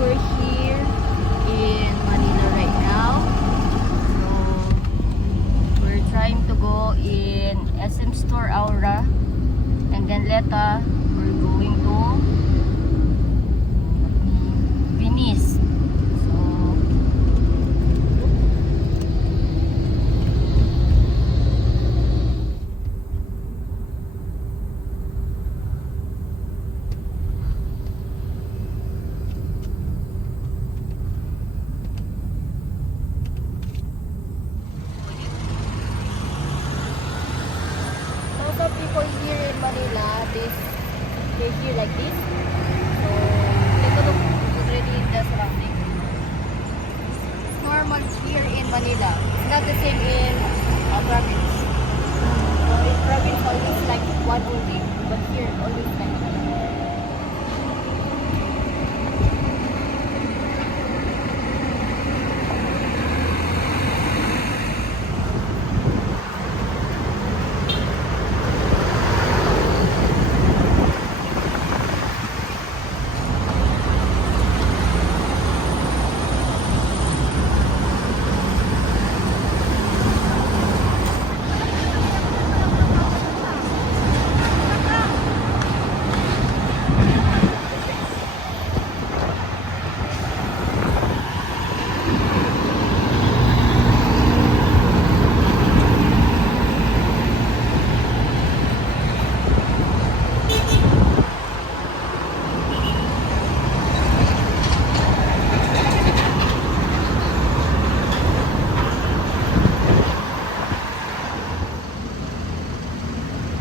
we're here in Manila right now. So we're trying to go in SM Store Aura, and then later we're going to Venice. Most of people here in Manila, they hear like this. So take a look already in the surrounding. It's normal here in Manila. It's not the same in province. So in province always like one only, but here always like that.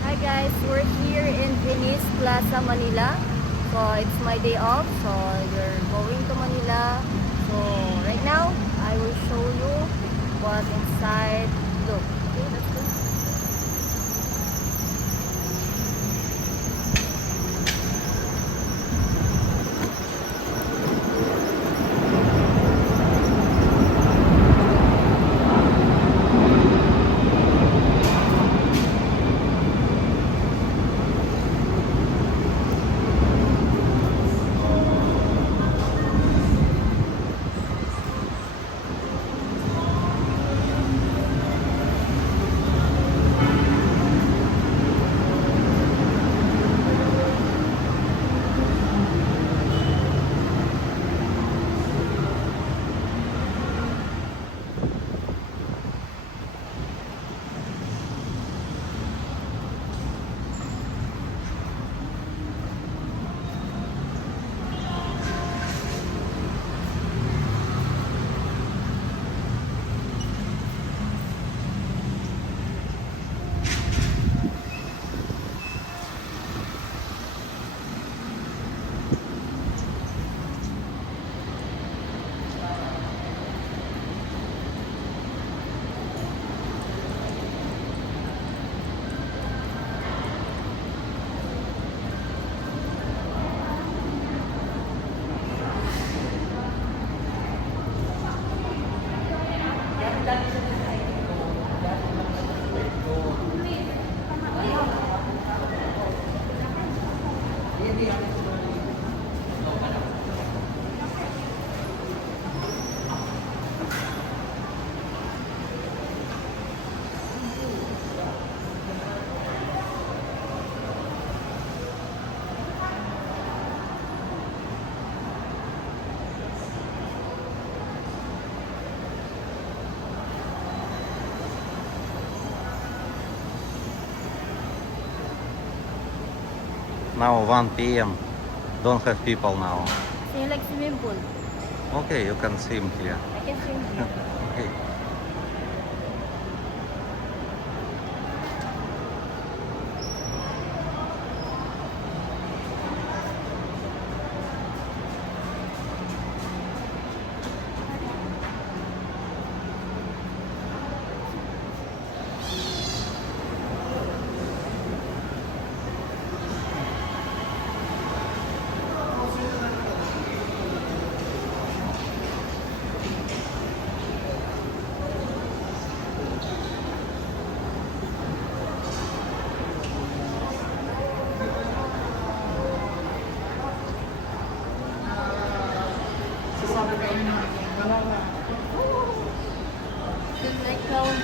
Hi guys, we're here in Venice Plaza, Manila. So it's my day off, so we're going to Manila. So right now, I will show you what's inside. Look, okay, let's go. Now 1 p.m. Don't have people now. So you like swimming pool? Okay, you can swim here. I can swim here. Okay. Feels like clown.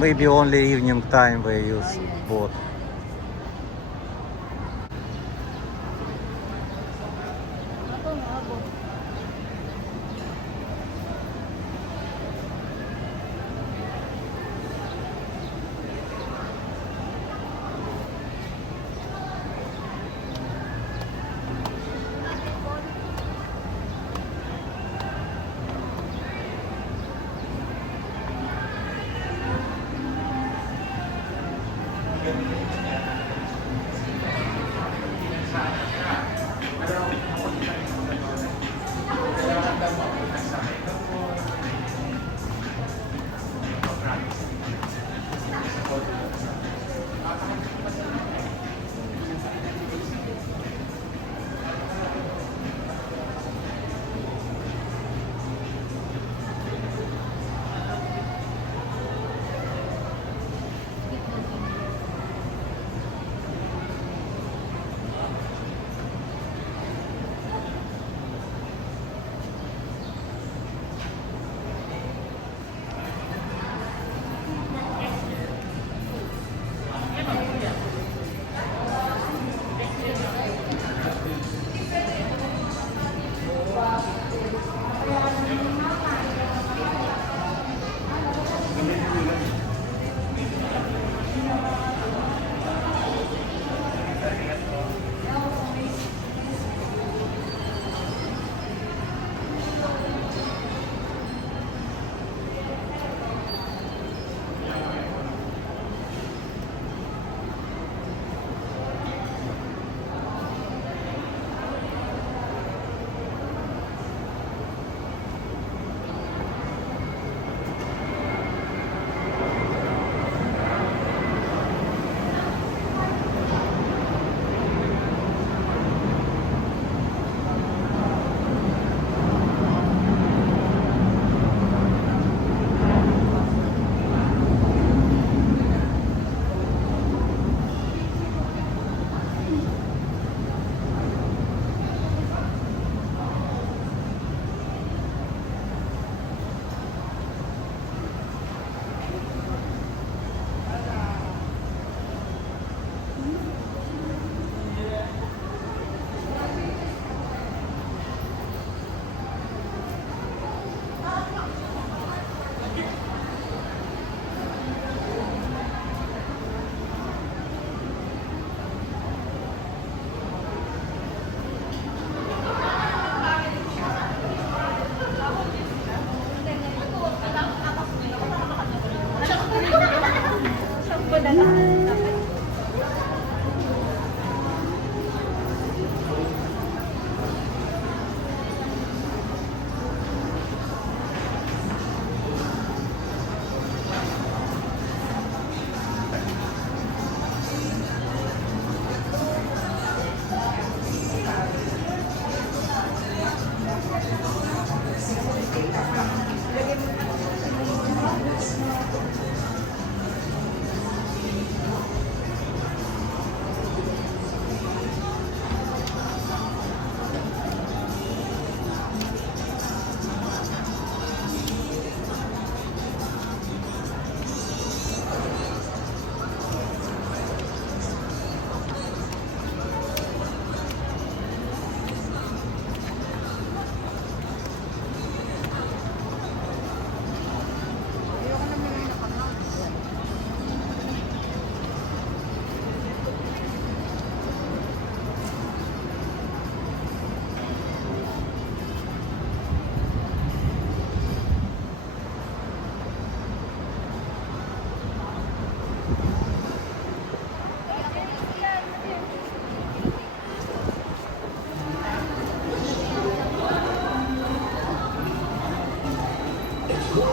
Maybe only evening time we use boat. Ako nga po. Look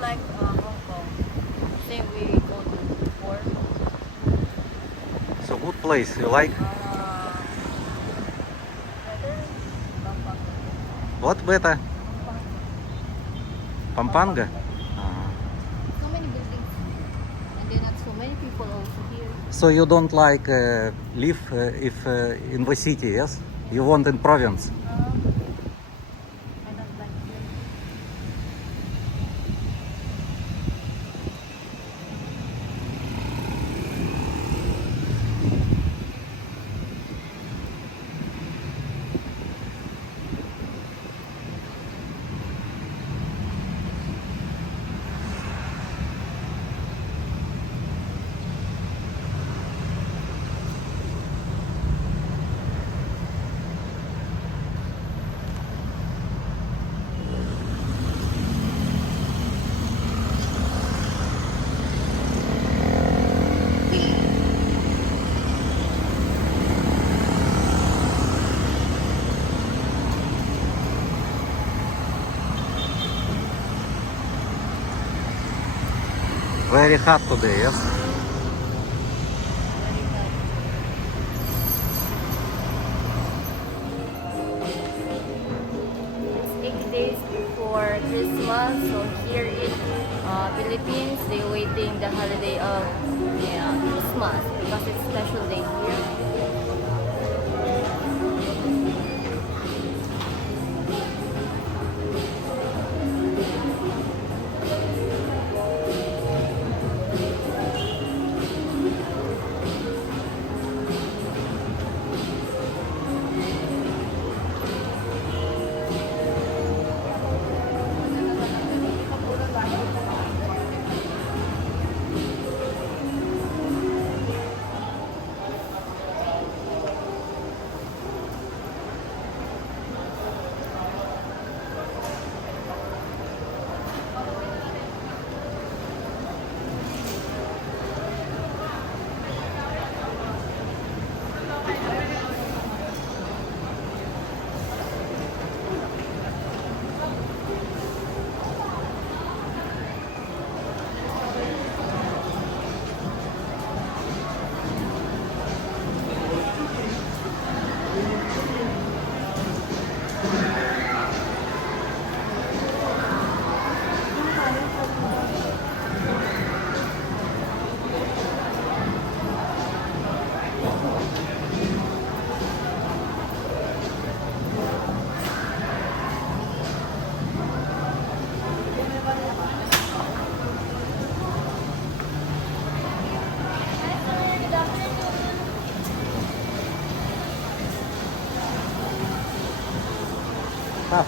like Hong Kong. Same we go to before. So good place, you like? Better Bangkok. What better? Pampanga? So many buildings, and then not so many people also here. So you don't like live if in the city, yes? You want in province? I don't like here. Very hot today, yes? Very hot. It's 8 days before Christmas, so here in Philippines, they waiting the holiday of Christmas because it's special day here.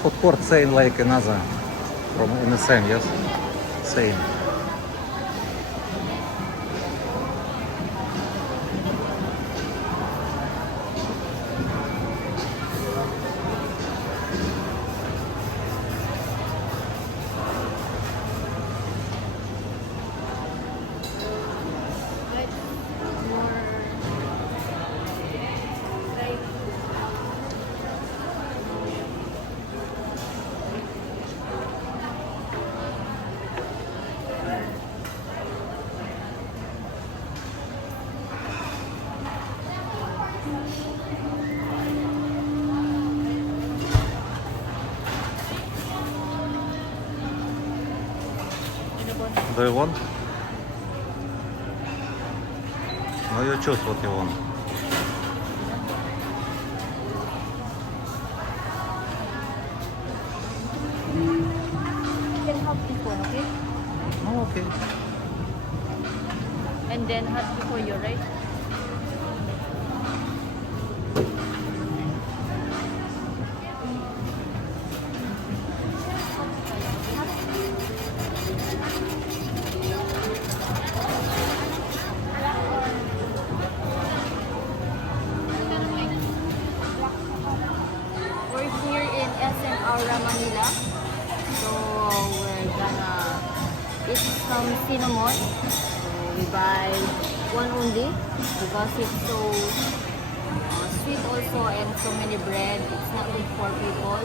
Food court same like another from NSM, yes? Same. Let's more try. Ano ba? Do you want? No, you choose what you want. You can have this one, okay? Oh, okay. And then hot before you, right? We're here in SM Aura, Manila. So we're gonna eat some cinnamon. So we buy one only because it's so sweet also and so many bread. It's not good for people.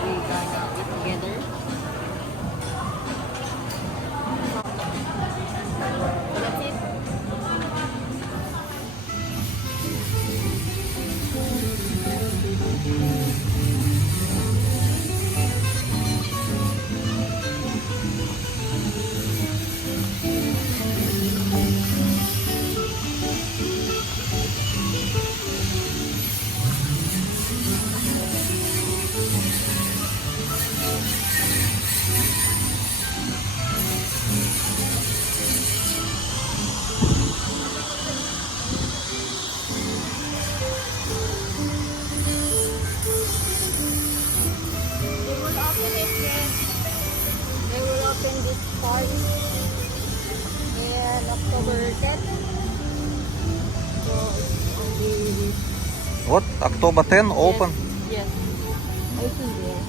We're gonna eat together. So that's it. They will open it then. They will open this part in October 10th. So it's only What? October 10 open? Yes. I see there.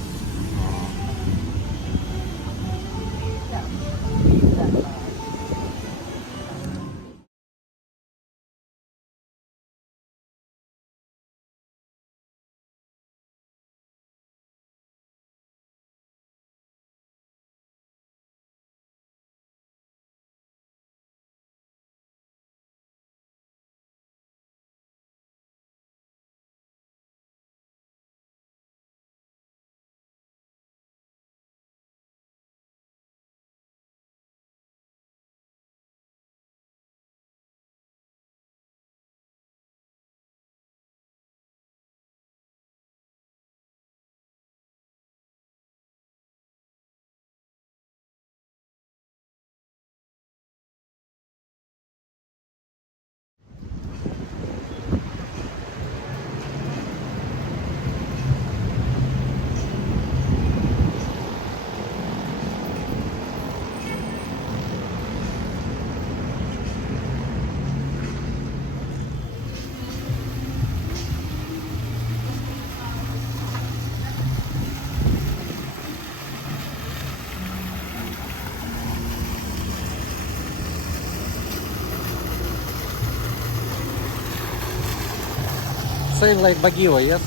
Same like Baguio, yes?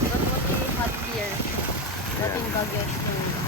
That's what we had here. But in Baguette.